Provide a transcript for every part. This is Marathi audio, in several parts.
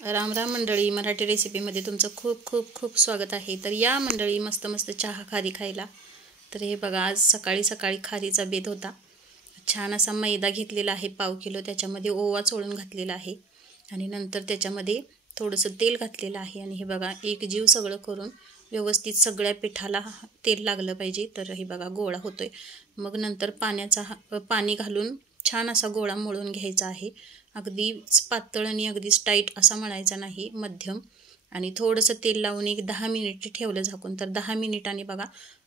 राम राम मंडळी, मराठी रेसिपीमध्ये तुमचं खूप खूप खूप स्वागत आहे। तर या मंडळी मस्त मस्त चहा खारी खायला। तर हे बघा, आज सकाळी सकाळी खारीचा बेत होता। छान असा मैदा घेतलेला आहे पाव किलो, त्याच्यामध्ये ओवा चोळून घातलेला आहे आणि नंतर त्याच्यामध्ये थोडंसं तेल घातलेलं आहे। आणि हे बघा, एक जीव सगळं करून व्यवस्थित सगळ्या पिठाला तेल लागलं पाहिजे। तर हे बघा गोळा होतोय। मग नंतर पाणी घालून छान असा गोळा मळून घ्यायचा आहे। अगदी पातळ आणि अगदीच टाईट असा मळायचा नाही, मध्यम। आणि थोडंसं तेल लावून एक 10 मिनिट ठेवलं झाकून। तर 10 मिनिटांनी बघा,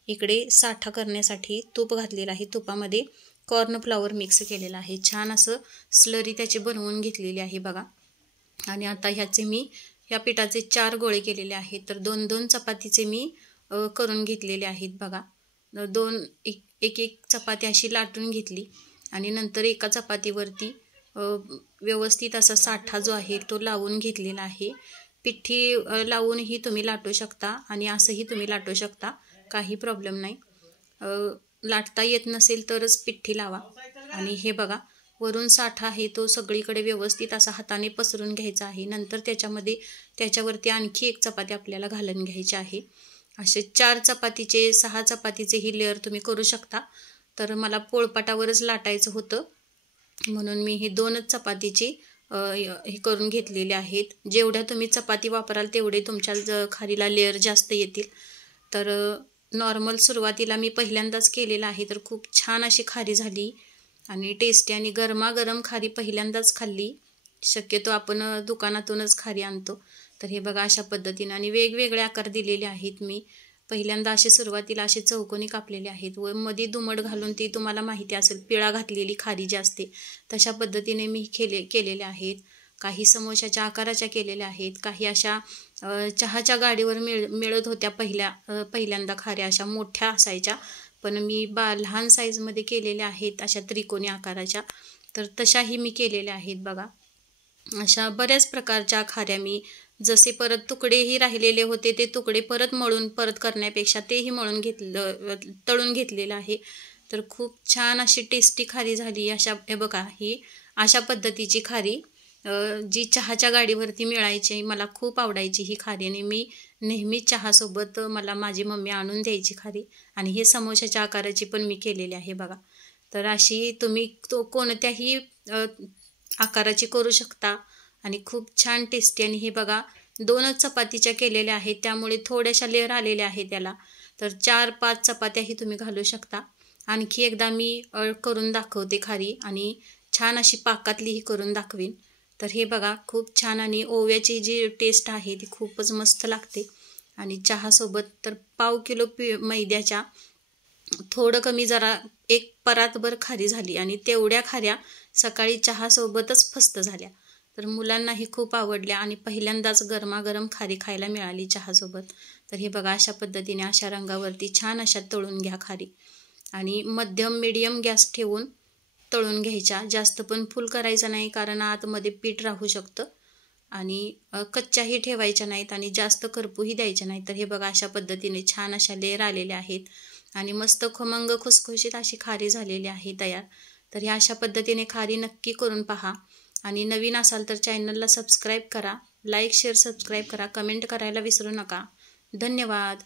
इकडे साठा करण्यासाठी तूप घातलेलं आहे। तुपामध्ये कॉर्नफ्लॉवर मिक्स केलेला आहे। छान असं स्लरी त्याची बनवून घेतलेली आहे बघा। आणि आता ह्या पिठाचे 4 गोळे केलेले आहेत। तर 2-2 चपातीचे मी करून घेतलेले आहेत बघा। एक एक चपाती अशी लाटून घेतली आणि नंतर एका चपातीवरती व्यवस्थित असा साठा जो आहे तो लावून घेतलेला आहे। पिठी लावूनही तुम्ही लाटू शकता आणि असंही तुम्ही लाटू शकता, काही प्रॉब्लेम नाही। लाटता येत नसेल तरच पिठी लावा। आणि हे बघा, वरून साठा आहे तो सगळीकडे व्यवस्थित असा हाताने पसरून घ्यायचा आहे। नंतर त्याच्यावरती आणखी एक चपाती आपल्याला घालून घ्यायची आहे। असे 4 चपातीचे 6 चपातीचे ही लेअर तुम्ही करू शकता। तर मला पोळपाटावरच लाटायचं होतं म्हणून मी हे 2च चपातीची हे करून घेतलेले आहेत। जेवढ्या तुम्ही चपाती वापराल तेवढे तुमच्या खारीला लेअर जास्त येतील। तर नॉर्मल सुरुवातीला मी पहिल्यांदाच केलेला आहे। तर खूप छान अशी खारी झाली आणि टेस्टी आणि गरमागरम खारी पहिल्यांदाच खाल्ली। शक्यतो आपण दुकानातूनच खारी आणतो। तर हे बघा, अशा पद्धतीने आणि वेगवेगळे आकार दिलेले आहेत मी। पहिल्यांदा असे सुरुवातीला असे चौकोनी कापलेले आहेत व मध्ये दुमड घालून, ती तुम्हाला माहिती असेल पिळा घातलेली खारी जी असते तशा पद्धतीने मी केलेले आहेत। काही समोशाच्या आकाराच्या केलेल्या आहेत, काही अशा चहाच्या गाडीवर मिळत होत्या पहिल्यांदा खाऱ्या, अशा मोठ्या असायच्या, पण मी लहान साईजमध्ये केलेल्या आहेत अशा त्रिकोणी आकाराच्या। तर तशाही मी केलेल्या आहेत बघा। अशा बऱ्याच प्रकारच्या खाऱ्या मी, जसे परत तुकडेही राहिलेले होते ते तुकडे परत करण्यापेक्षा तेही तळून घेतलेलं आहे। तर खूप छान अशी टेस्टी खारी झाली। हे बघा, ही अशा पद्धतीची खारी जी चहाच्या गाडीवरती मिळायची, मला खूप आवडायची ही खारी आणि मी नेहमी चहासोबत मला माझी मम्मी आणून द्यायची खारी। आणि हे समोशाच्या आकाराची पण मी केलेली आहे बघा। तर अशी तुम्ही कोणत्याही आकाराची करू शकता आणि खूप छान टेस्टी। आणि हे बघा, 2च चपातीच्या केलेल्या आहेत त्यामुळे थोड्याशा लेअर आलेल्या आहेत त्याला। तर 4-5 चपात्याही तुम्ही घालू शकता। आणखी एकदा मी करून दाखवते खारी आणि छान अशी पाकातलीही करून दाखवीन। तर हे बघा, खूप छान आणि ओव्याची जी टेस्ट आहे ती खूपच मस्त लागते। आणि चहासोबत तर पाव किलो मैद्याच्या थोडं कमी, जरा एक परातभर खारी झाली आणि तेवढ्या खाऱ्या सकाळी चहासोबतच फस्त झाल्या। तर मुलांनाही खूप आवडल्या आणि पहिल्यांदाच गरमागरम खारी खायला मिळाली चहासोबत। तर हे बघा, अशा पद्धतीने अशा रंगावरती छान अशा तळून घ्या खारी आणि मीडियम गॅस ठेवून तळून घ्यायच्या। जास्त पण फुल करायचा नाही, कारण आतमध्ये पीठ राहू शकतं आणि कच्च्याही ठेवायच्या नाहीत आणि जास्त करपूही द्यायच्या नाहीत। तर हे बघा, अशा पद्धतीने छान अशा लेअर आलेल्या आहेत आणि मस्त खमंग खुसखुशीत अशी खारी झालेली आहे तयार। तर ह्या अशा पद्धतीने खारी नक्की करून पहा आणि नवीन असाल तर चॅनलला सबस्क्राईब करा, लाईक शेअर सबस्क्राईब करा, कमेंट करायला विसरू नका। धन्यवाद।